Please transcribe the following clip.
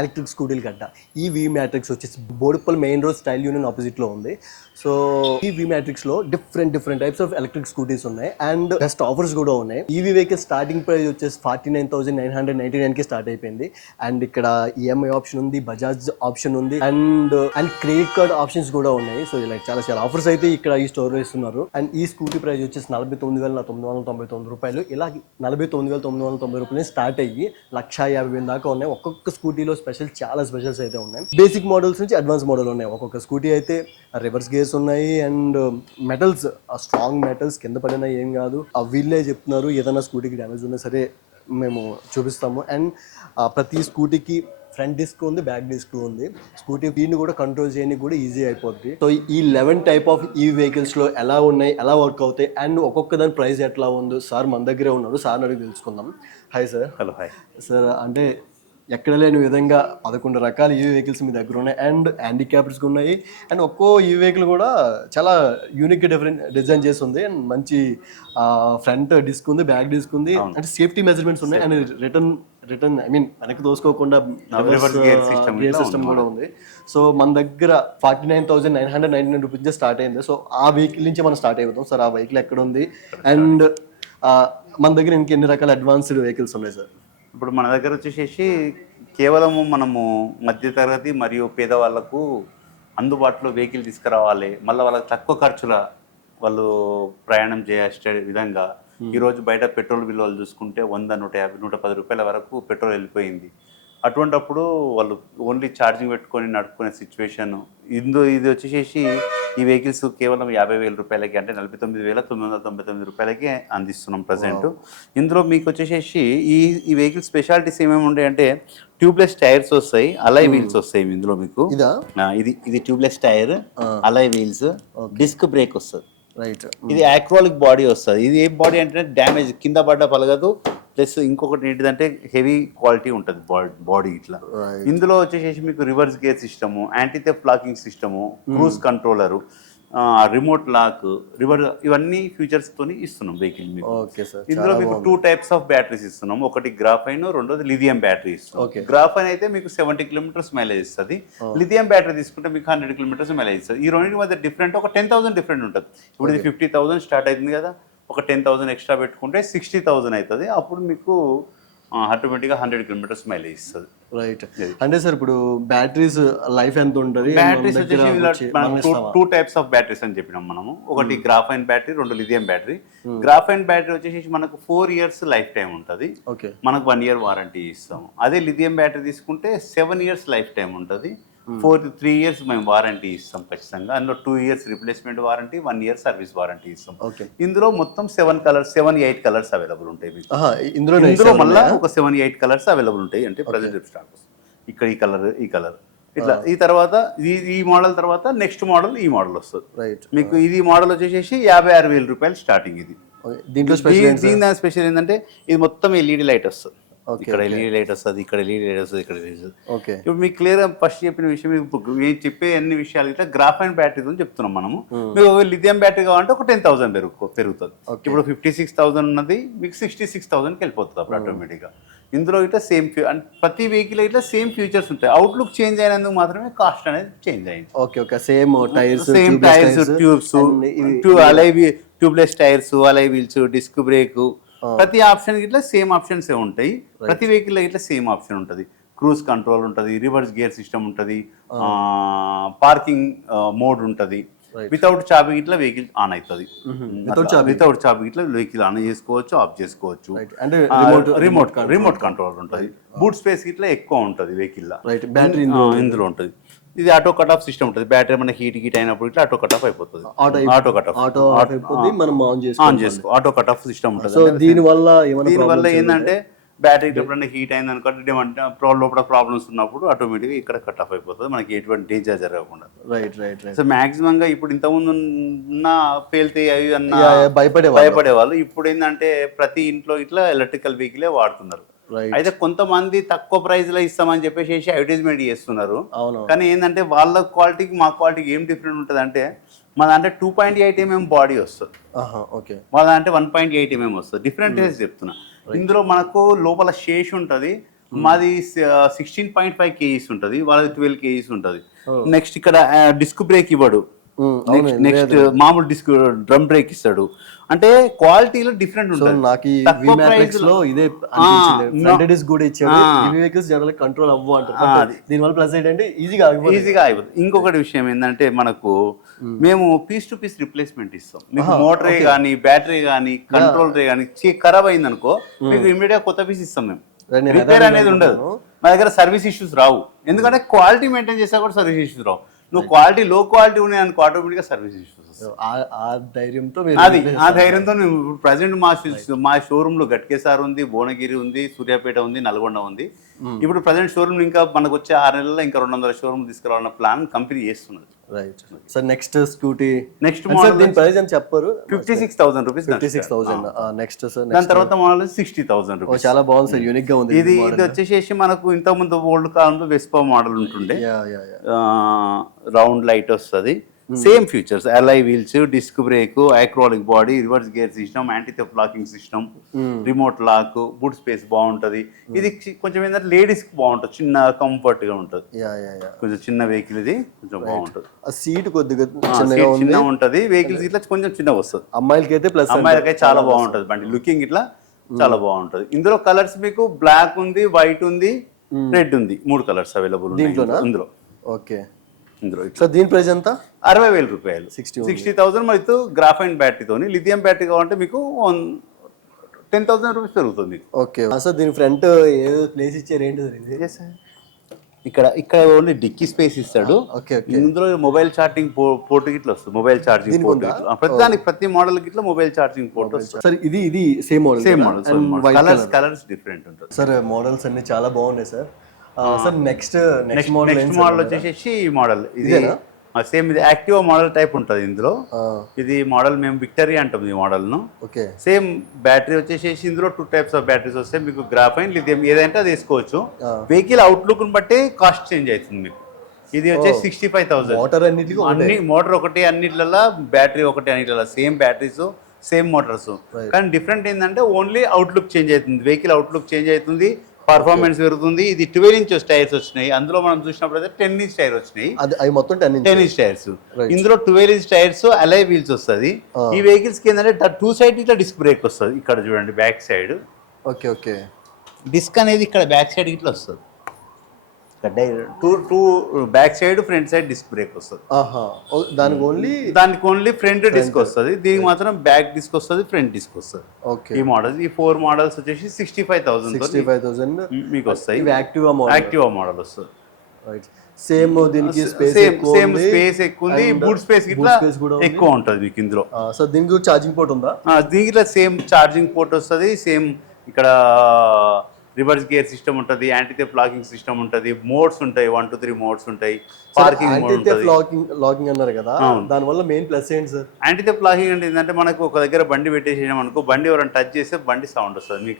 Electric స్కూటీలు గడ్డ ఈ వి మ్యాట్రిక్స్ వచ్చేసి Boduppal main road style union ఆపోజిట్లో ఉంది. సో ఈ V మ్యాట్రిక్స్లో different different types of electric scooties ఉన్నాయి. అండ్ బెస్ట్ ఆఫర్స్ కూడా ఉన్నాయి. ఈవీ వెహికల్ స్టార్టింగ్ ప్రైస్ వచ్చేసి forty nine thousand nine hundred ninety నైన్కి స్టార్ట్ అయిపోయింది. అండ్ ఇక్కడ ఈఎంఐ ఆప్షన్ ఉంది బజాజ్ ఆప్షన్ ఉంది. And and credit card options కూడా ఉన్నాయి. సో ఇలా చాలా చాలా ఆఫర్స్ అయితే ఇక్కడ ఈ స్టోర్ ఇస్తున్నారు. అండ్ ఈ స్కూటీ ప్రైస్ వచ్చేసి నలభై తొమ్మిది వేల తొమ్మిది వందల తొంభై తొమ్మిది రూపాయలు. ఇలా నలభై తొమ్మిది వేల తొమ్మిది వందల తొంభై రూపాయలు స్టార్ట్ అయ్యి లక్ష యాభై వేల దాకా ఉన్నాయి. ఒక్కొక్క స్కూటీలో స్పెషల్ చాలా స్పెషల్స్ అయితే ఉన్నాయి. బేసిక్ మోడల్స్ నుంచి అడ్వాన్స్ మోడల్ ఉన్నాయి. ఒక్కొక్క స్కూటీ అయితే రివర్స్ గేర్స్ ఉన్నాయి అండ్ మెటల్స్ స్ట్రాంగ్ మెటల్స్ కింద పడినా ఏం కాదు. ఆ వీళ్ళే చెప్తున్నారు ఏదైనా స్కూటీకి డ్యామేజ్ ఉన్నా సరే మేము చూపిస్తాము. అండ్ ప్రతి స్కూటీకి ఫ్రంట్ డిస్క్ ఉంది బ్యాక్ డిస్క్ ఉంది. స్కూటీ దీన్ని కూడా కంట్రోల్ చేయడానికి కూడా ఈజీ అయిపోద్ది. సో ఈ లెవెన్ టైప్ ఆఫ్ ఈ వెహికల్స్లో ఎలా ఉన్నాయి ఎలా వర్క్ అవుతాయి అండ్ ఒక్కొక్క దాని ప్రైస్ ఎట్లా ఉందో? సార్ మన దగ్గరే ఉన్నారు. సార్ అడిగి తెలుసుకుందాం. Hi sir. Hello hi. Sir అంటే ఎక్కడ లేని విధంగా పదకొండు రకాల ఈ వెహికల్స్ మీ దగ్గర ఉన్నాయి. అండ్ హ్యాండిక్యాప్డ్స్ ఉన్నాయి. అండ్ ఒక్కో ఈ వెహికల్ కూడా చాలా యూనిక్ డిఫరెంట్ డిజైన్ చేసి ఉంది. అండ్ మంచి ఫ్రంట్ డిస్క్ ఉంది బ్యాక్ డిస్క్ ఉంది. అంటే సేఫ్టీ మెజర్మెంట్స్ ఉన్నాయి. And return return I mean వెనక్కి దోసుకోకుండా reverse gear system గేర్ కూడా సిస్టమ్ కూడా ఉంది. సో మన దగ్గర forty nine thousand nine hundred nine nine rupees start అయింది. సో ఆ వెహికల్ నుంచి మనం స్టార్ట్ అయిపోతాం. సార్ ఆ వెహికల్ ఎక్కడ ఉంది? అండ్ మన దగ్గర ఇంకెన్ని రకాల అడ్వాన్స్డ్ వెహికల్స్ ఉన్నాయి సార్ ఇప్పుడు మన దగ్గర వచ్చేసేసి కేవలము మనము మధ్యతరగతి మరియు పేదవాళ్ళకు అందుబాటులో వెహికల్ తీసుకురావాలి. మళ్ళీ వాళ్ళకి తక్కువ ఖర్చుల వాళ్ళు ప్రయాణం చేసే విధంగా ఈరోజు బయట పెట్రోల్ విలువలు చూసుకుంటే వంద నూట యాభై నూట పది రూపాయల వరకు పెట్రోల్ వెళ్ళిపోయింది. అటువంటప్పుడు వాళ్ళు ఓన్లీ ఛార్జింగ్ పెట్టుకొని నడుపుకునే సిచ్యువేషన్. ఇందు ఇది వచ్చేసేసి ఈ వెహికల్స్ కేవలం యాభై వేల రూపాయలకి అంటే నలభై తొమ్మిది వేల తొమ్మిది వందల తొంభై తొమ్మిది రూపాయలకి అందిస్తున్నాం ప్రజెంట్ ఇందులో మీకు వచ్చేసేసి ఈ ఈ వెహికల్ స్పెషాలిటీస్ ఏమేమి ఉంటాయి అంటే ట్యూబ్లెస్ టైర్స్ వస్తాయి అలై వీల్స్ వస్తాయి ఇందులో మీకు. ఇదా? ఇది ఇది tubeless tyre alloy wheels disc brake వస్తుంది. రైట్ ఇది యాక్రోలిక్ బాడీ వస్తుంది. ఇది ఏ బాడీ అంటే డ్యామేజ్ కింద పడ్డ పలగదు ప్లస్ ఇంకొకటి ఏంటిదంటే హెవీ క్వాలిటీ ఉంటుంది బాడీ ఇట్లా. ఇందులో వచ్చేసేసి మీకు reverse gear system anti theft locking system cruise controller remote lock river ఇవన్నీ ఫీచర్స్ తోని ఇస్తున్నాం వెహికల్ మీకు. ఇందులో మీకు టూ టైప్స్ ఆఫ్ బ్యాటరీస్ ఇస్తున్నాం. ఒకటి గ్రాఫైన్ రెండోది లిథియం బ్యాటరీ ఇస్తున్నాం. గ్రాఫైన్ అయితే మీకు సెవెంటీ కిలోమీటర్స్ మైలేజ్ ఇస్తుంది. లిథియం బ్యాటరీ తీసుకుంటే మీకు హండ్రెడ్ కిలోమీటర్స్ మైలేజ్ ఇస్తుంది. ఈ రెండింటి మధ్య డిఫరెంట్ ఒక టెన్ థౌసండ్ డిఫరెంట్ ఉంటుంది. ఇప్పుడు ఇది ఫిఫ్టీ థౌసండ్ స్టార్ట్ అవుతుంది కదా. ఒక టెన్ థౌసండ్ ఎక్స్ట్రా పెట్టుకుంటే సిక్స్టీ థౌసండ్ అవుతుంది. అప్పుడు మీకు ఆటోమేటిక్గా హండ్రెడ్ కిలోమీటర్స్ మైలేజ్ ఇస్తుంది. రైట్. అంటే సార్ ఇప్పుడు బ్యాటరీస్ లైఫ్ ఎంత ఉంటుంది? బ్యాటరీస్ వచ్చేసి? టూ టైప్స్ ఆఫ్ బ్యాటరీస్ అని చెప్పినాం మనము. ఒకటి గ్రాఫైన్ బ్యాటరీ రెండు లిథియం బ్యాటరీ. గ్రాఫైన్ బ్యాటరీ వచ్చేసి మనకు ఫోర్ ఇయర్స్ లైఫ్ టైం ఉంటుంది. ఓకే. మనకు వన్ ఇయర్ వారంటీ ఇస్తాము. అదే లిథియం బ్యాటరీ తీసుకుంటే సెవెన్ ఇయర్స్ లైఫ్ టైం ఉంటుంది. ఫోర్ త్రీ ఇయర్స్ మేము వారంటీ ఇస్తాం ఖచ్చితంగా. అందులో two years replacement warranty one year service warranty ఇస్తాం. ఇందులో మొత్తం seven colours seven eight colours available ఉంటాయి మీకు. ఇందులో ఇందులో మళ్ళీ ఒక సెవెన్ ఎయిట్ కలర్స్ అవైలబుల్ ఉంటాయి. అంటే ప్రజెంట్ స్టాక్ ఇక్కడ ఈ కలర్ ఈ కలర్ ఇట్లా ఈ తర్వాత ఈ ఈ మోడల్ తర్వాత నెక్స్ట్ మోడల్ ఈ మోడల్ వస్తుంది. రైట్ మీకు ఇది మోడల్ వచ్చేసేసి యాభై ఆరు వేల రూపాయలు స్టార్టింగ్ ఇది. దీంట్లో స్పెషల్ ఏంటంటే ఇది మొత్తం ఎల్ఈడి లైట్ వస్తుంది. Okay, ఇక్కడ ఎల్ఈడి లైట్ వస్తుంది ఇక్కడ ఎల్ఈడి లైట్ వస్తుంది ఇక్కడ ఓకే. ఇప్పుడు మీకు క్లియర్ ఫస్ట్ చెప్పిన విషయం ఇప్పుడు నేను చెప్పే అన్ని విషయాలు ఇట్లా గ్రాఫైన్ బ్యాటరీతో చెప్తున్నాం మనము. మీకు లిథియం బ్యాటరీ కావాలంటే ఒక టెన్ థౌసండ్ పెరుగు పెరుగుతుంది. ఇప్పుడు ఫిఫ్టీ సిక్స్ థౌసండ్ ఉన్నది మీకు సిక్స్టీ సిక్స్ థౌసండ్కి వెళ్ళిపోతుంది అప్పుడు ఆటోమేటిక్గా ఇందులో ఇట్లా సేమ్ ప్రతి వెహికల్ ఇట్లా సేమ్ ఫ్యూచర్స్ ఉంటాయి. అవుట్లుక్ చేంజ్ అయినందుకు మాత్రమే కాస్ట్ అనేది చేంజ్ అయింది. Okay okay. Same tyres same tyres tubes alloy tubeless tyres alloy wheels disc brake ప్రతి ఆప్షన్ ఇట్లా సేమ్ ఆప్షన్స్ ఏ ఉంటాయి ప్రతి వెహికల్ ఇట్లా సేమ్ ఆప్షన్ ఉంటుంది. క్రూజ్ కంట్రోల్ ఉంటుంది రివర్స్ గేర్ సిస్టమ్ ఉంటుంది పార్కింగ్ మోడ్ ఉంటుంది. వితౌట్ చాబీ ఇట్లా వెహికల్ ఆన్ అవుతుంది. వితౌట్ చాబీ. ఇట్లా వెహికల్ ఆన్ చేసుకోవచ్చు ఆఫ్ చేసుకోవచ్చు. అంటే రిమోట్ రిమోట్ కంట్రోల్. ఉంటుంది. బూట్ స్పేస్ ఇట్లా ఎక్కువ ఉంటుంది వెహికల్ బ్యాటరీ ఇందులో ఉంటుంది. ఇది ఆటో కట్ ఆఫ్ సిస్టమ్ ఉంటుంది. బ్యాటరీ మన హీట్ గీట్ అయినప్పుడు ఇట్లా ఆటో కట్ ఆఫ్ అయిపోతుంది. ఆటో కట్ ఆఫ్ ఆటో మనం ఆన్ చేసుకో ఆటో కట్ ఆఫ్ సిస్టమ్ ఉంటుంది. సో దీని వల్ల దీని వల్ల ఏంటంటే బ్యాటరీ ఎప్పుడైనా హీట్ అయింది అనుకోండి లోపల ప్రాబ్లమ్స్ ఉన్నప్పుడు ఆటోమేటిక్గా ఇక్కడ కట్ ఆఫ్ అయిపోతుంది. మనకి ఎటువంటి డేంజర్ జరగకుండా. Right right right so maximum గా ఇప్పుడు ఇంతకుముందు ఉన్న పేలితే అవి అన్న భయపడే భయపడేవాళ్ళు. ఇప్పుడు ఏంటంటే ప్రతి ఇంట్లో ఇట్లా ఎలక్ట్రికల్ వెహికలే వాడుతున్నారు. అయితే కొంతమంది తక్కువ ప్రైస్లో ఇస్తామని చెప్పేసి అడ్వర్టైజ్మెంట్ చేస్తున్నారు. కానీ ఏంటంటే వాళ్ళ క్వాలిటీకి మా క్వాలిటీకి ఏం డిఫరెంట్ ఉంటుంది అంటే మా అంటే two point eight MM body వస్తుంది. ఓకే. మా అంటే వన్ పాయింట్ ఎయిట్ ఎంఎం వస్తుంది. డిఫరెంట్ చెప్తున్నా. ఇందులో మనకు లోపల శేష్ ఉంటుంది. మాది సిక్స్టీన్ పాయింట్ ఫైవ్ కేజీస్ ఉంటుంది. వాళ్ళది ట్వెల్వ్ కేజీస్ ఉంటుంది. నెక్స్ట్ ఇక్కడ డిస్క్ బ్రేక్ ఇవ్వడు. Hmm, నెక్స్ట్ మామూలు డిస్క్ డ్రమ్ బ్రేక్ ఇస్తాడు. అంటే క్వాలిటీలో డిఫరెంట్ ఉంటుంది నాకు ఈ లో ఇదే ఇచ్చాడు. జనరల్ కంట్రోల్ అవ్వు అంటారు. అది. దీనివల్ల ప్లస్ ఏంటంటే ఈజీగా ఈజీగా అయిపోతుంది. ఇంకొకటి విషయం ఏంటంటే మనకు మేము పీస్ టు పీస్ రిప్లేస్మెంట్ ఇస్తాం. మీకు మోటరే కానీ బ్యాటరీ కానీ కంట్రోల్ రే కానీ ఖరాబ్ అయింది అనుకో మీకు ఇమీడియట్ కొత్త పీస్ ఇస్తాం మేము. రిపేర్ అనేది ఉండదు. మా దగ్గర సర్వీస్ ఇష్యూస్ రావు. ఎందుకంటే క్వాలిటీ మెయింటైన్ చేసా కూడా సర్వీస్ ఇష్యూస్ రావు. నువ్వు క్వాలిటీ లో క్వాలిటీ ఉన్నాయి అనుకో ఆటోమేటిక్గా సర్వీస్ ఇష్యూస్ ఆ- ధైర్యంతో అది ఆ ధైర్యంతో నేను ప్రజెంట్ మా మా షోరూమ్లో గట్కేసార్ ఉంది భువనగిరి ఉంది సూర్యాపేట ఉంది నల్గొండ ఉంది. ఇప్పుడు ప్రజెంట్ షోరూమ్ ఇంకా మనకు వచ్చే ఆరు నెలల్లో ఇంకా రెండు వందల షోరూమ్ తీసుకురావాలన్న ప్లాన్ కంపెనీ చేస్తున్నది. Right sir next scooty next model దీని ప్రైస్ అని చెప్పారు? Fifty six thousand rupees fifty six thousand next sir దాని తర్వాత మోడల్ సిక్స్టీ థౌసండ్ రూపీస్ చాలా బాగుంది సార్ యూనిక్గా ఉంది ఇది ఇది వచ్చేసేసి మనకు ఇంతకుముందు ఓల్డ్ కాలంలో వెస్పా మోడల్ ఉంటుండే. రౌండ్ లైట్ వస్తుంది. Same features alloy wheels disc brake acrylic body reverse gear system anti theft locking system remote lock boot space బాగుంటది. ఇది కొంచెం ఏంటంటే లేడీస్కి బాగుంటుంది చిన్న కంఫర్ట్గా ఉంటుంది కొంచెం చిన్న వెహికల్ ఇది కొంచెం బాగుంటుంది. సీట్ కొద్దిగా చిన్న ఉంటది వెహికల్స్ ఇట్లా కొంచెం చిన్నగా వస్తుంది. అమ్మాయిలకి అయితే ప్లస్ అమ్మాయిలకైతే చాలా బాగుంటది బండి. లుకింగ్ ఇట్లా చాలా బాగుంటది. ఇందులో కలర్స్ మీకు బ్లాక్ ఉంది వైట్ ఉంది రెడ్ ఉంది. మూడు కలర్స్ అవైలబుల్? ఇందులో. ఓకే ఇందులో సార్ దీని ప్రైస్ ఎంత? అరవై వేల రూపాయలు. 60 ఉంది. సిక్స్టీ థౌసండ్ మరి గ్రాఫైన్ బ్యాటరీతోని లిథియం బ్యాటరీ కావాలంటే మీకు టెన్ థౌసండ్ రూపీస్ పెరుగుతుంది ఓకే సార్ దీని ఫ్రంట్ ఏదో ప్లేస్ ఇచ్చారు ఏంటి ఇక్కడ ఇక్కడ ఓన్లీ డిక్కీ స్పేస్ ఇస్తాడు. ఓకే ఇందులో మొబైల్ ఛార్జింగ్ పోర్ట్ గిట్ల వస్తుంది. మొబైల్ ఛార్జింగ్ పోర్ట్ ఉందా? గిట్ల ప్రతి దానికి ప్రతి మోడల్ గిట్ల మొబైల్ ఛార్జింగ్ పోర్ట్ వస్తుంది. సార్ ఇది ఇది same model same model colours colours different ఉంటుంది. సార్ మోడల్స్ అన్ని చాలా బాగున్నాయి sir sir next next next model వచ్చేసి ఈ మోడల్ ఇది సేమ్ ఇది యాక్టివ్ మోడల్ టైప్ ఉంటుంది ఇందులో. ఇది మోడల్ మేము విక్టరీ అంటాం ఈ మోడల్ను ఓకే. సేమ్ బ్యాటరీ వచ్చేసేసి ఇందులో టూ టైప్స్ ఆఫ్ బ్యాటరీస్ వస్తాయి. మీకు గ్రాఫైన్ లిథియం ఏదంటే అది వేసుకోవచ్చు వెహికల్ అవుట్లుక్ బట్టి కాస్ట్ చేంజ్ అవుతుంది మీకు. ఇది వచ్చేసి సిక్స్టీ ఫైవ్ థౌసండ్ వాటర్ అన్నిటికీ అన్ని మోటార్ ఒకటి అన్నిట్లలో బ్యాటరీ ఒకటి అన్నిట్లలో సేమ్ బ్యాటరీస్ సేమ్ మోటార్స్ కానీ డిఫరెంట్ ఏంటంటే ఓన్లీ అవుట్లుక్ చేంజ్ అవుతుంది. వెహికల్ అవుట్లుక్ చేంజ్ అవుతుంది. పర్ఫార్మెన్స్ పెరుగుతుంది. ఇది ట్వెల్వ్ ఇంచ్ టైర్స్ వచ్చినాయి. అందులో మనం చూసినప్పుడు అయితే టెన్ ఇంచ్ టైర్ వచ్చినాయి. అది మొత్తం ten inch. Ten inch tyres. ఇందులో twelve inch tyres alloy wheels వస్తుంది. ఈ వెహికల్స్కి ఏంటంటే టూ సైడ్ ఇట్లా డిస్క్ బ్రేక్ వస్తుంది. ఇక్కడ చూడండి back side. Okay okay. Disc అనేది ఇక్కడ బ్యాక్ సైడ్ ఇట్లా వస్తుంది. Two two back side front side disc brake వస్తుంది. దానికి ఓన్లీ దానికి ఓన్లీ ఫ్రంట్ డిస్క్ వస్తుంది. దీనికి మాత్రం బ్యాక్ డిస్క్ వస్తుంది ఫ్రంట్ డిస్క్ వస్తుంది. ఓకే ఈ మోడల్స్ ఈ ఫోర్ మోడల్స్ వచ్చేసి sixty five thousand sixty five thousand మీకు వస్తాయి. యాక్టివ్ మోడల్ యాక్టివా మోడల్ వస్తుంది. సేమ్ దీనికి స్పేస్ సేమ్ స్పేస్ ఎక్కువ ఉంది. బూట్ స్పేస్ ఇట్లా. ఎక్కువ ఉంటుంది మీకు ఇందులో. సార్ దీనికి ఛార్జింగ్ పోర్ట్ ఉందా? దీంట్లో సేమ్ ఛార్జింగ్ పోర్ట్ వస్తుంది. సేమ్ ఇక్కడ రివర్స్ గేర్ సిస్టమ్ ఉంటుంది యాంటీ లాకింగ్ సిస్టమ్ ఉంటుంది మోడ్స్ ఉంటాయి వన్ టూ త్రీ మోడ్స్ ఉంటాయి పార్కింగ్ లాకింగ్ లాకింగ్ అన్నారు కదా దాని వల్ల మెయిన్ ప్లస్ ఏంటి సార్ యాంటీ లాకింగ్ అంటే ఏంటంటే మనకు ఒక దగ్గర బండి పెట్టేసేసాం అనుకో బండి ఎవరైనా టచ్ చేస్తే బండి సౌండ్ వస్తుంది. మీకు